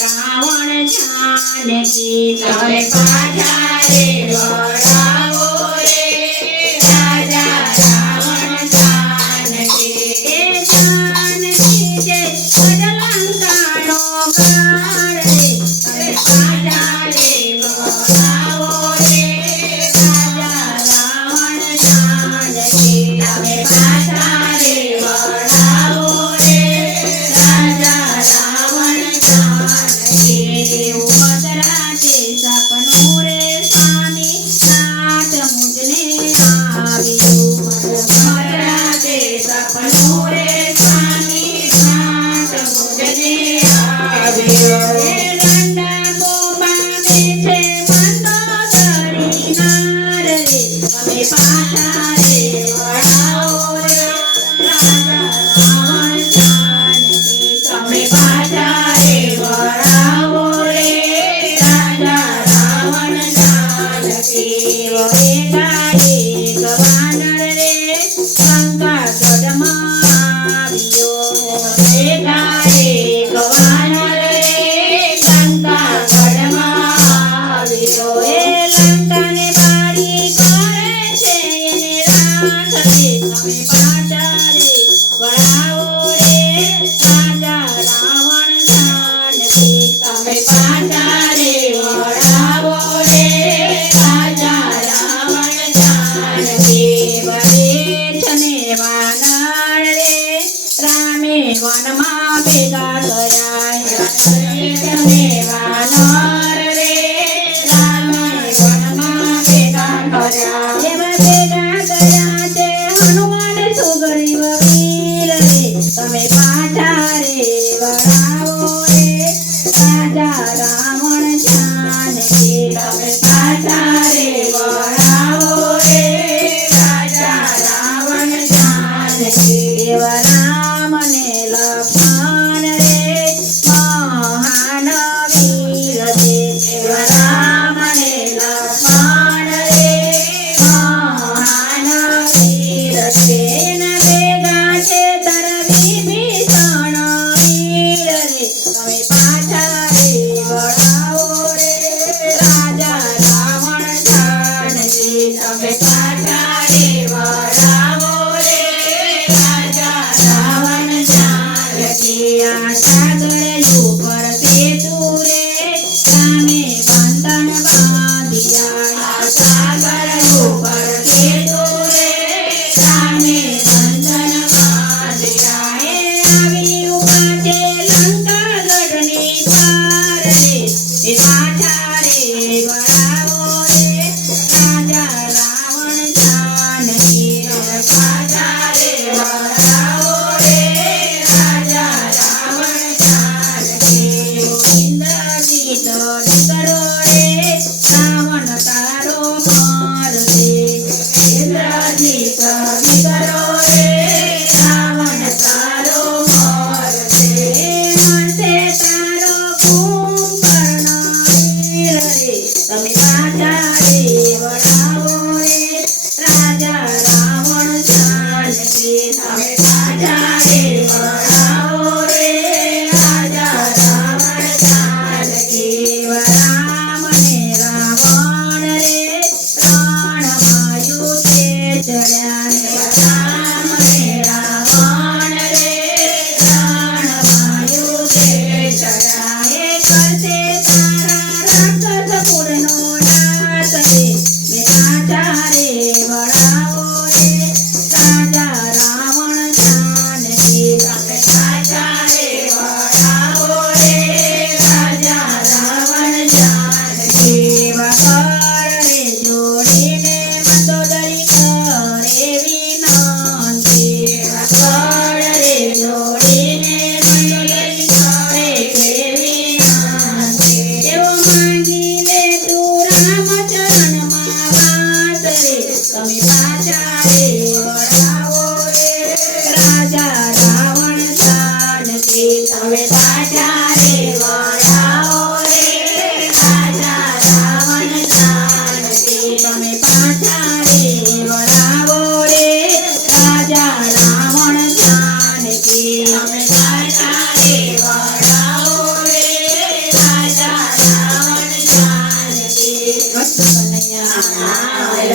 રાવણ જાનકી તમે પાછા રે વળાવો રે રાજા રાવણ જાનકી જાનકી જે લંકાનો કાળ રે તમે પાછા રે વળાવો રે રાજા રાવણ જાનકી તમે પાછા રે વળાવો રે રાજા રાવણ જાનકી મદરાતે સપનું રે સ્વામી રાત મુજને આવ્યું મદરાતે સપનું રે સ્વામી રાત મુજને આવ્યું રંડા ગોપા બેઠે મંદોદરી નાર રે તમે પાછા રે વળાવો રે રાજા રાવણ જાનકી તમે પાછા રે વળાવો રે રાજા રાવણ જાનકી એકાએક વાનર રે કંકાગઢમાં આવ્યો એકાએક વાનર રે કંકાગઢમાં આવ્યો એ લંકાને બારી કરે છે એને રાખે તમે પાછા રે વળાવો રે રાજા રાવણ જાનકી તમે પાછા રે વળાવો રે રાજા રાવણ જાનકી વરેઠને વાનર રે રામે વનમાં ભેગા કર્યા વરેઠને વાનર રે રામે વનમાં ભેગા કર્યા એવા ભેગા કર્યા છે હનુમાન સુગ્રીવ વીર રે તમે પાછા રે વળાવો રે રાજા રાવણ જાનકી તમે પાછા રે વળાવો રે રાજા રાવણ જાનકી એવા રામ ને લક્ષ્મણ રે મહાન વીર છે એવા રામ ને લક્ષ્મણ રે મહાન વીર છે એના ભેગા છે તારા વિભીષણ વીર રે તમે પાછા રે વળાવો રે રાજા રાવણ જાનકી તમે પાછા રે વળાવો રે રાજા રાવણ જાનકી આ સાગર ઉપર સેતુ રે રામે બંધન બાંધ્યા આ સાગર ઉપર સેતુ રે રામે બંધન બાંધ્યા એ આવી ઉભા છે લંકાગઢની પાર રે એ પાછા રે વળાવો રે રાજા રાવણ જાનકી તમે પાછા રે વળાવો રે રાજા રાવણ જાનકી ઇન્દ્રજીત દીકરો રે રાવણ તારો મારશે ઇન્દ્રજીત દીકરો રે રાવણ તારો મારશે મારશે તારો કુંભકર્ણ વીર રે તમે પાછા રે વળાવો રે રાજા રાવણ જાનકી તમે પાછા રે વળાવો રે રાજા રાવણ જાનકી રામ ને રાવણ રે પ્રાણમાં યુદ્ધે ચડ્યા રામ ને રાવણ રે પ્રાણમાં યુદ્ધે ચડ્યા એ કરશે તારા રાક્ષસકુળનો નાશ રે મેં પાછા રે વળાવો રે રાજા રાવણ જાનકી તમે પાછા રે વળાવો રે રાજા રાવણ જાનકી વકળ રે જોડીને મંદોદરી કરે વિનંતી વકળ રે જોડીને મંદોદરી કરે વિનંતી એવો માંગી લે તું રામચરણમાં વાસ રે તમે પાછા રે વળાવો રે રાજા રાવણ જાનકી તમે પાછા રે વળાવો રે રાજા રાવણ જાનકી તમે પાછા રે વળાવો રે રાજા રાવણ જાનકી તમે પાછા રે વળાવો રે કૃષ્ણ કનૈયા